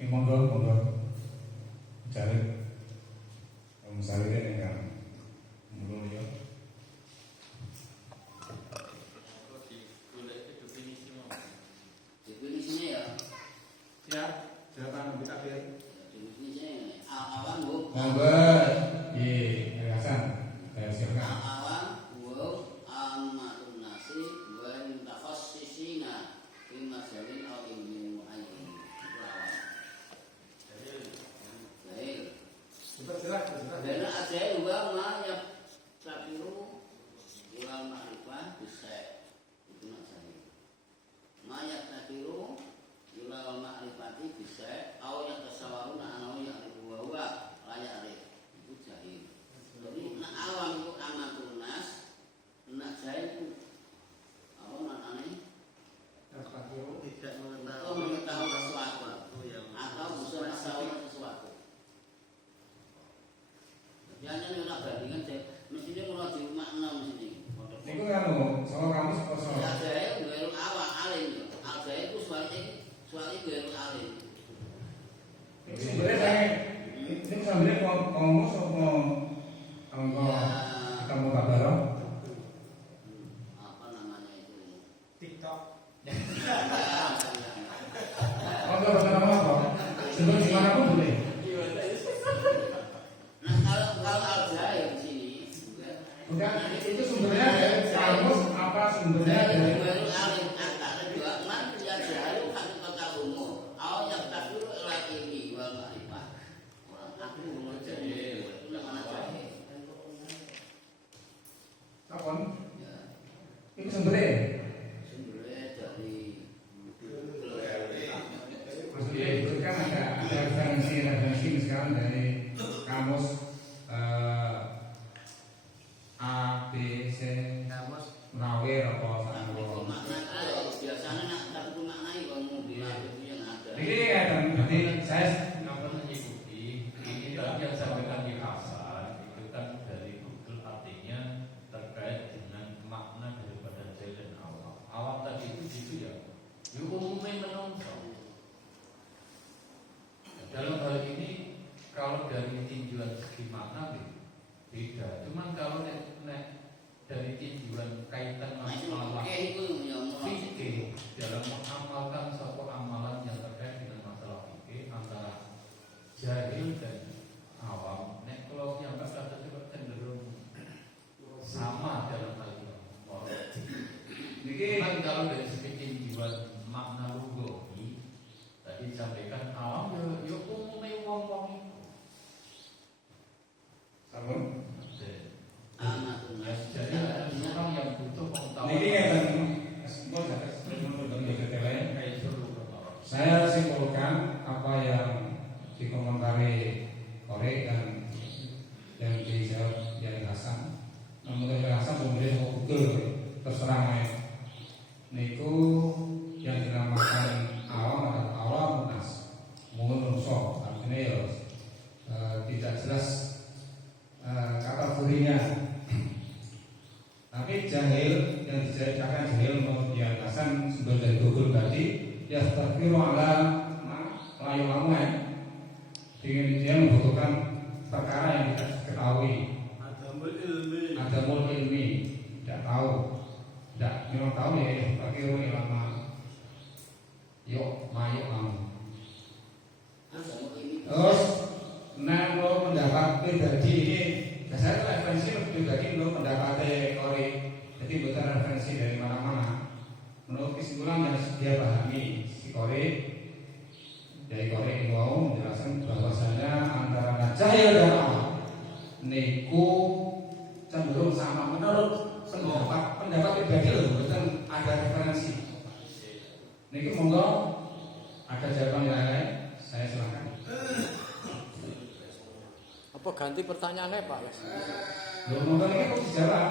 Monggo cari misalnya yang mulu ya. Definisinya ya. Ya, silakan kita lihat. Definisinya awan bu. Monggo, Hasan, silakan. Awan bu amatun nasi wa mutakhasisina fi masalin aw ilmin muayyin. Dan ada juga banyak takiru ilal ma'rifah bisa itu maksudnya. Mayat takiru ilal ma'rifati bisa aw yang tasawaruna anau ya'rifu wa huwa la ya'rif. Itu jahil. Jadi awam itu amatun nas, nak jahil itu apa maknanya? Takiru tidak Mengetahui sesuatu atau bisa mengetahui sesuatu. Jangan yang nak bandingan saya mestinya menuju makna mesti. Itu kamu, soal kamu soal. Al-Jahil ghairul awam alim. Al-Jahil itu soalnya ghairul alim. Sebenarnya ini sebenarnya kamu mau ketemu kabar. Apa namanya itu? TikTok. Kalau berkenaan apa? Sebenarnya gimana pun boleh. Kalau al-jahil di sini, Bukan, itu sumbernya dari kamus apa sumbernya dari ghairul alim antara dua man ya jahil hakikat umum. Aw yang tafiru ila ilmi wal ma'rifah. Orang aku umur jahil, itu namanya jahil. apa? Ya, Itu sumbernya. sumbernya dari Maksudnya itu kan ada referensi misalkan dari kamus A, B, C, Munawir atau Sango. makna biasanya nak tapi maknai kamu bilang itu yang ada. Ini kan berarti saya mengikuti ini tadi yang sampaikan di Hasan itu kan dari Google artinya terkait dengan makna daripada jahil dan awam. Awam tadi itu gitu ya. Umumnya menungso. Dalam hal ini kalau dari tinjauan segi makna beda. Cuman kalau dari tinjauan kaitan masalah fikih dalam mengamalkan suatu amalan yang terkait dengan masalah fikih antara jahil dan awam, kalau yang kata coba cenderung sama dalam hal ini. Kan kalau dari segi tinjauan makna lugawi tadi disampaikan awam ya umumnya wong-wong itu. Sampun. Jadi ada orang yang butuh pengetahuan. Ini kan saya simpulkan apa yang dikomentari Korek dan yang dijawab Yai Hasan. Namun Yai Hasan kemudian betul terserah niku yang dinamakan awam adalah awam nas mengunso artinya ya tidak jelas kategorinya. Tapi jahil yang dijadikan jahil menurut Yai Hasan sumber dari Google tadi ya terkira ala layu amuan dengan dia membutuhkan perkara yang tidak diketahui. Adamul ilmi tidak tahu, tidak memang tahu ya terkira ilmu yuk mayuk kamu. Terus lo pendapat pribadi ini saya referensi pribadi lo pendapat Kori, jadi bukan referensi dari mana-mana. Menurut kesimpulan yang dia pahami si Kori dari Kori ini mau menjelaskan bahwasanya antara jahil dan awam niku cenderung sama menurut pendapat pribadi lo, bukan ada referensi. Niku monggo ada jawaban yang lain, saya silakan. Apa ganti pertanyaannya Pak Les? Lo monggo ini kok dijawab.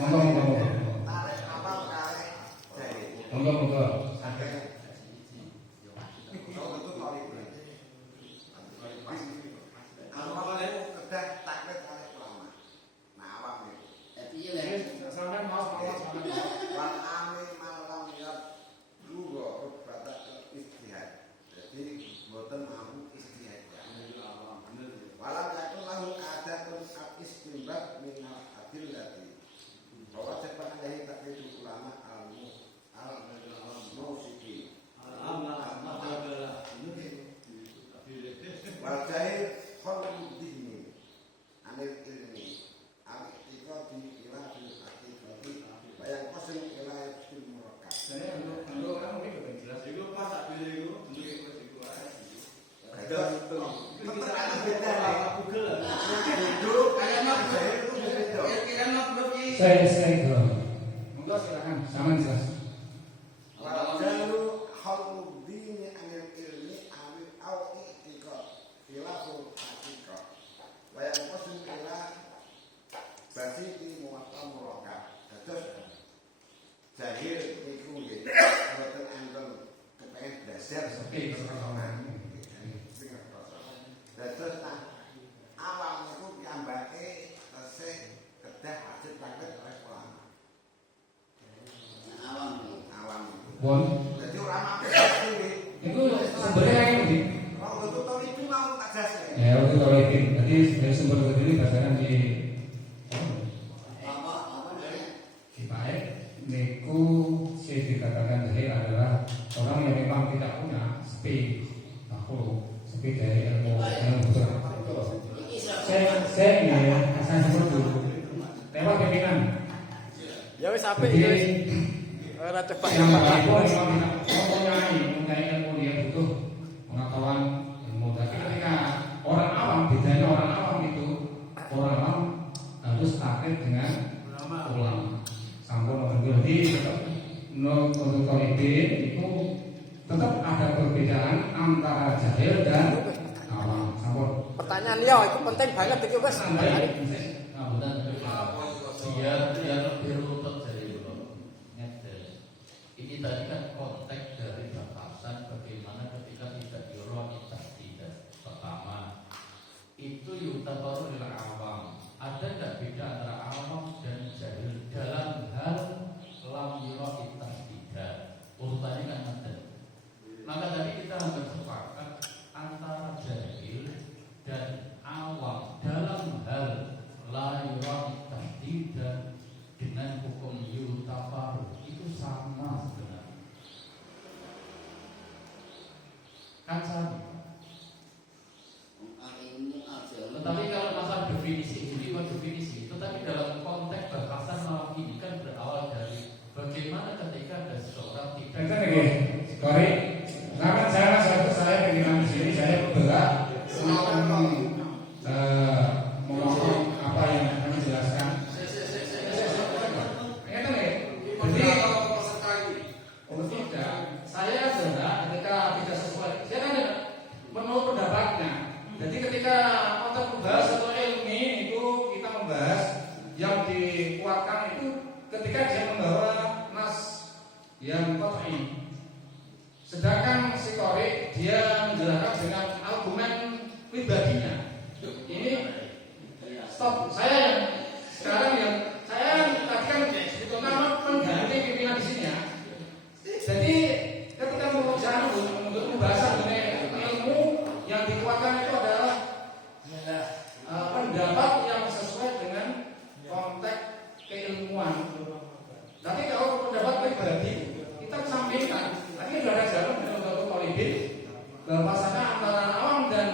Monggo. Saya ke. Monggo silakan, sama jelas. Wajalu haludini anil ilmi amil au itika khilaful hakika wa yanqasim ila basiti muwatta muraka. Dados jahil iku nggih boten enten kepengin dasar Oke, persoalan. dados awam iku piyambake tesih kedah wajib banget oleh ulama. Awam. Bon, Jadi ulama iki itu sumbernya yang ini. kalau betul itu mau tak jelas. Ya, itu kalau itu. Jadi dari sumber ini berdasarkan di baik. Niku saya dikatakan dari adalah orang yang memang tidak punya speed, speed dari ilmu betul. Saya ini ya, asal sebut dulu. Lewat pimpinan. Ya wis apik Jadi, wis. Ora cepat yang cepat. mempunyai ilmu dia butuh pengetahuan ilmu. Tapi ketika orang awam, bedanya orang awam itu orang awam harus takut dengan ulama. Sampun berarti menurut Talibin itu tetap ada perbedaan antara jahil dan awam. Sampun. Pertanyaan liya itu penting banget iki wis. Dia lebih lutut dari itu. Ini tadi kan konteks dari batasan bagaimana ketika tidak dirohitas tidak. Pertama, itu yutabaru lil awam. Ada tidak beda antara awam dan jahil dalam hal lam yurohitas tidak? Urutannya kan ada. Maka tadi kita hampir sepakat antara jahil dan awam dalam hal la yurohitas tidak dengan hukum yutabaru itu sama sebenarnya. Kan sama. Tetapi kalau masalah definisi ini bukan definisi, tetapi dalam konteks bahasan malam ini kan berawal dari bagaimana ketika ada seseorang tidak. Kita nih, sorry. Karena saya pengen di sini saya berat mengomong apa yang akan dijelaskan. Jadi kalau peserta ini, tidak, saya adalah ketika tidak sesuai, saya kan menurut pendapatnya. Jadi ketika konteks membahas atau ilmi itu kita membahas yang dikuatkan itu ketika dia membawa nas yang qat'i. Sedangkan si Qori dia menjelaskan dengan argumen pribadinya. Ini stop. Saya yang sekarang yang saya tadi kan terutama mengganti pimpinan di sini ya. Jadi ketika untuk pembahasan mengenai ilmu yang dikuatkan itu adalah pendapat yang sesuai dengan konteks keilmuan. Tapi kalau pendapat pribadi kita sampaikan. Tadi sudah ada jalan dengan Bapak Talibin bahwasanya antara awam dan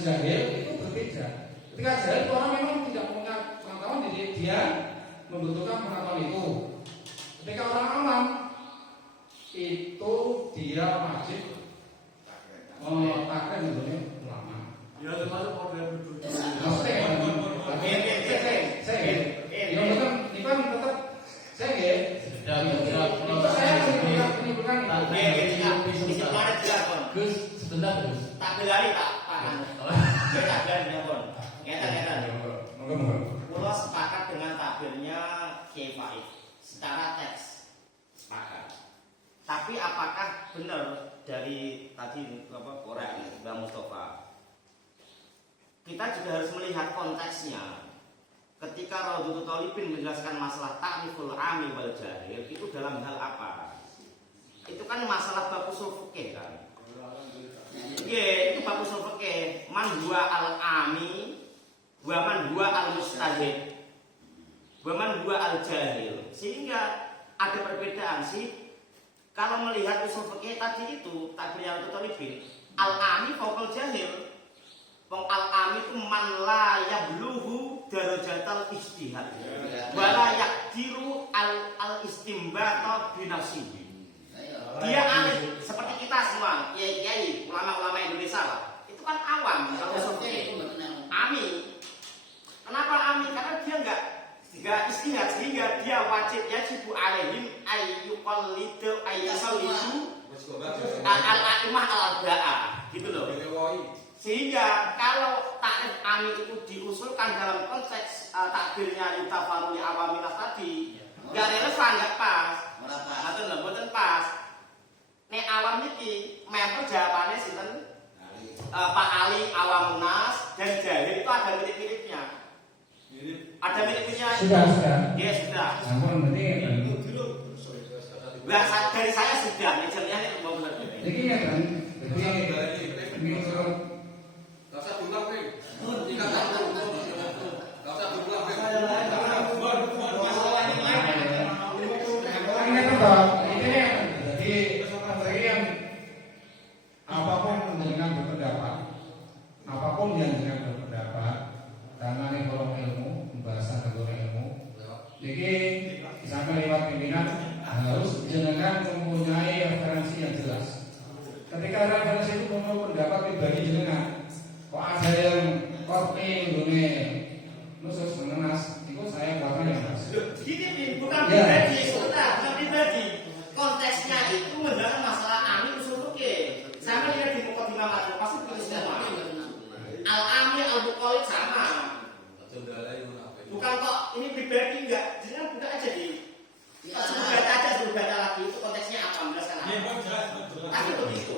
jahil itu berbeda. Ketika jahil itu orang memang tidak punya pengetahuan, jadi dia membutuhkan pengetahuan itu. Ketika orang awam itu dia wajib meletakkan ilmunya ulama. Ya termasuk problem itu. Maksudnya saya yang betul, ini kan tetap saya itu saya menimbulkan Gus, sebentar Gus. Tak belani tak Pak. Tak belani pun. Ngeten-ngeten. Pulau sepakat dengan takbirnya Kiai Faid secara teks sepakat. Tapi apakah benar dari tadi korek Bang Mustafa? Kita juga harus melihat konteksnya. Ketika Raudhatul Talibin menjelaskan masalah ta'riful ami wal jahil itu dalam hal apa? Itu kan masalah bab usul fikih kan. Itu bab usul fikih, man huwa al-ami wa man huwa al-mustahid wa man huwa al-jahil. Sehingga ada perbedaan sih. Kalau melihat usul fikih tadi itu takbir Raudhatul Talibin, al-ami fauqal jahil. Wong al-ami itu man la yabluhu darajatal ijtihad wa la yaqdiru al-istinbat bi nafsihi. Dia alim seperti kita semua, kiai-kiai, ulama-ulama Indonesia lah. Itu kan awam, kalau usul fikih. Ami. Kenapa ami? Karena dia enggak usul itu al-a'imah al-arba'ah gitu loh. Sehingga kalau takrif amin itu diusulkan dalam konteks takbirnya yutafaruli awamilah tadi, nggak relevan, nggak pas. Atau nggak pas. Nek awam niki memang jawabannya sinten Pak Ali Awamunas dan Jahir itu ada mirip-miripnya. Ada mirip-miripnya. Sudah. Ya sudah. Namun berarti Dari saya sudah, mejernya ini mau benar. jadi ya kan, jadi ini kalau apapun yang dengan berpendapat, karena ini kolom ilmu, pembahasan tentang ilmu, jadi sampai lewat pimpinan harus jenengan mempunyai referensi yang jelas. Ketika referensi itu menurut pendapat pribadi jenengan, kok ada yang kopi dunia khusus mengenas, itu saya buatnya yang mas. Gini bukan pribadi, sebentar, bukan pribadi. Konteksnya itu membahas masalah amin usul fikih. Sama lihat di mukadimah matru pasti tulis semua. Al-Amir Al-Bukhari sama. Bukan kok ini pribadi enggak, jadi buka aja di suruh baca lagi itu konteksnya apa menjelaskan apa. Tapi begitu.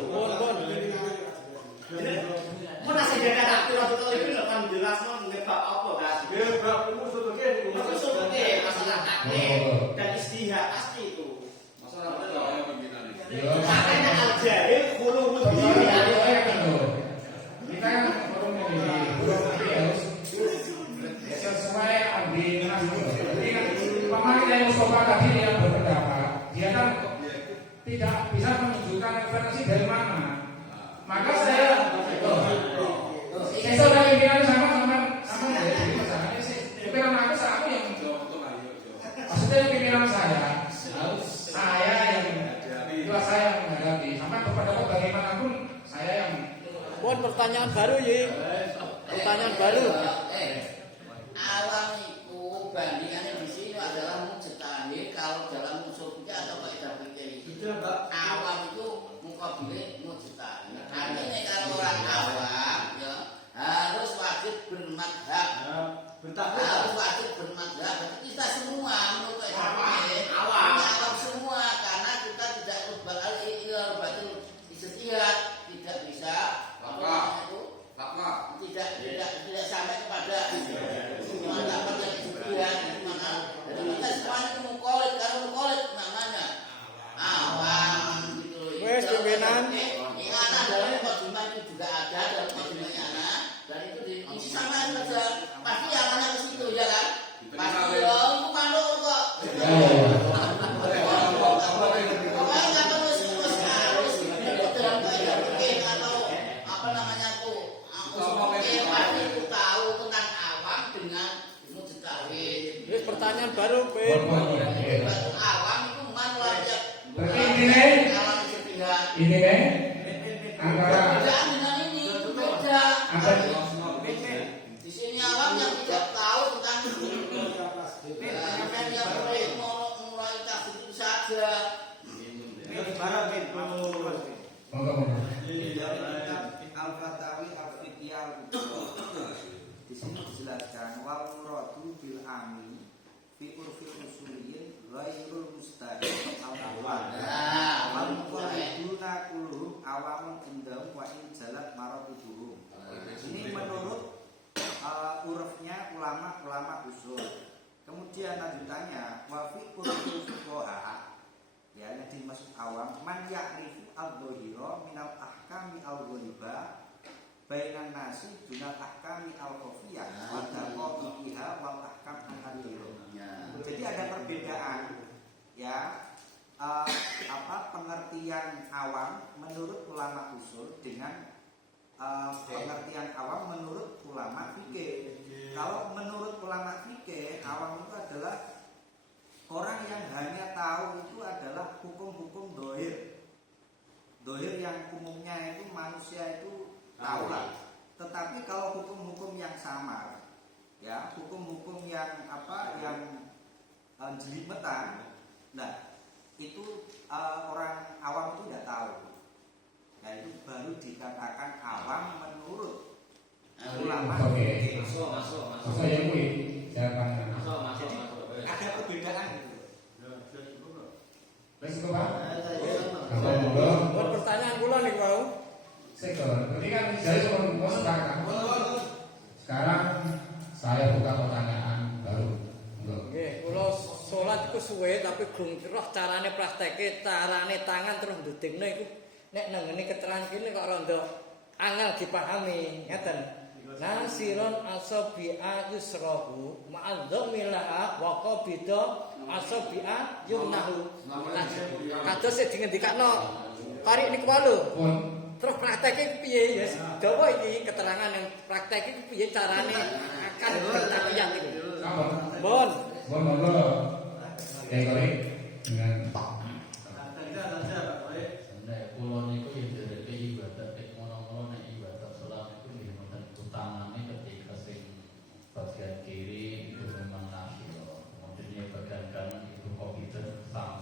Mau nasi beda takbir betul itu akan jelas mengebak apa dah. Usul fikih masalah takbir dan istihad pasti itu. Makanya al-jahil khulu mudhiri. Kita kan perlu harus sesuai di jadi kan pemakai yang Mustafa tadi yang berpendapat dia kan tidak bisa menunjukkan referensi dari mana, maka saya sudah pimpinan sama jadi masalahnya sih pimpinan aku yang maksudnya pimpinan saya harus saya yang menghadapi sampai berpendapat bagaimanapun saya yang pertanyaan baru ya. Pertanyaan baru. Awam itu bandingannya di sini adalah mujtahid kalau dalam usul fikih atau kaidah fikih. Awam itu mukabile mujtahid. Artinya kalau orang awam ya harus wajib bermadhab. Harus wajib bermadhab. Kita semua menurut kaidah fikih awam semua karena kita tidak batul istihad, tidak bisa tidak sampai kepada pendapat yang istihad mana. Jadi kita semuanya itu muqallid, kalau muqallid namanya awam gitu. Wes pimpinan. Anak dalam mukadimah itu juga ada dalam mukadimahnya anak dan itu diisi sama saja. Pasti arahnya ke situ ya kan? Pasti ya, itu manuk kok. Pokoknya nggak perlu harus dalam kaidah fikih atau apa namanya tuh. Pasti itu tahu tentang awam dengan mujtahid. Wes pertanyaan baru, Pe. Awam itu man wajib. ini antara beda. Di sini awam yang tidak tahu tentang yang moralitas itu saja. Al-Fatawi Al-Fiqhiyah di sini dijelaskan wal muradu bil ami fi urfil usuliyin ghairul mustahil al-awwal. Wal muqalliduna kulluhum awamun indahum wa in jalat maratibuhum. Ini menurut urufnya ulama-ulama usul. Kemudian lanjutannya wa fi urfil fuqaha ya yang dimaksud awam man ya'rifu al-dhahira minal ahkami al-ghalibah bainan nasi dunal ahkami al-khafiyah wa taqabiha wal ahkam al-hadiyah. Jadi ada perbedaan ya pengertian awam menurut ulama usul dengan pengertian awam menurut ulama fikih. Kalau menurut ulama fikih awam itu adalah orang yang hanya tahu itu adalah hukum-hukum dohir yang umumnya itu manusia itu tahu lah. Tetapi kalau hukum-hukum yang samar, ya hukum-hukum yang jelimetan, nah itu orang awam itu tidak tahu. Nah itu baru dikatakan awam menurut ulama. Oke. Masuk. Masa yang kui jawabannya. Masuk. Ada perbedaan gitu. Wes kok Pak? Nah, Apa monggo? Pun pertanyaan kula nih wau. Sektor. Berarti kan saya cuma mau sepakat. Sekarang saya buka pertanyaan baru. Monggo. Nggih, kula salat iku suwe tapi gung roh carane prakteke, carane tangan terus ndudingno iku nek nang ngene keterangan kene kok rada angel dipahami, ngeten. Nasiron asabi'a yusrahu ma'adzamillah wa qabida asabi'a yumnahu. Kados sing dingendikakno tarik niku wae lho. Pun Terus prakteke piye ya? Dawa iki keterangan yang prakteke iki piye carane akan bertarian iki. apa? Bon. Monggo. Kori dengan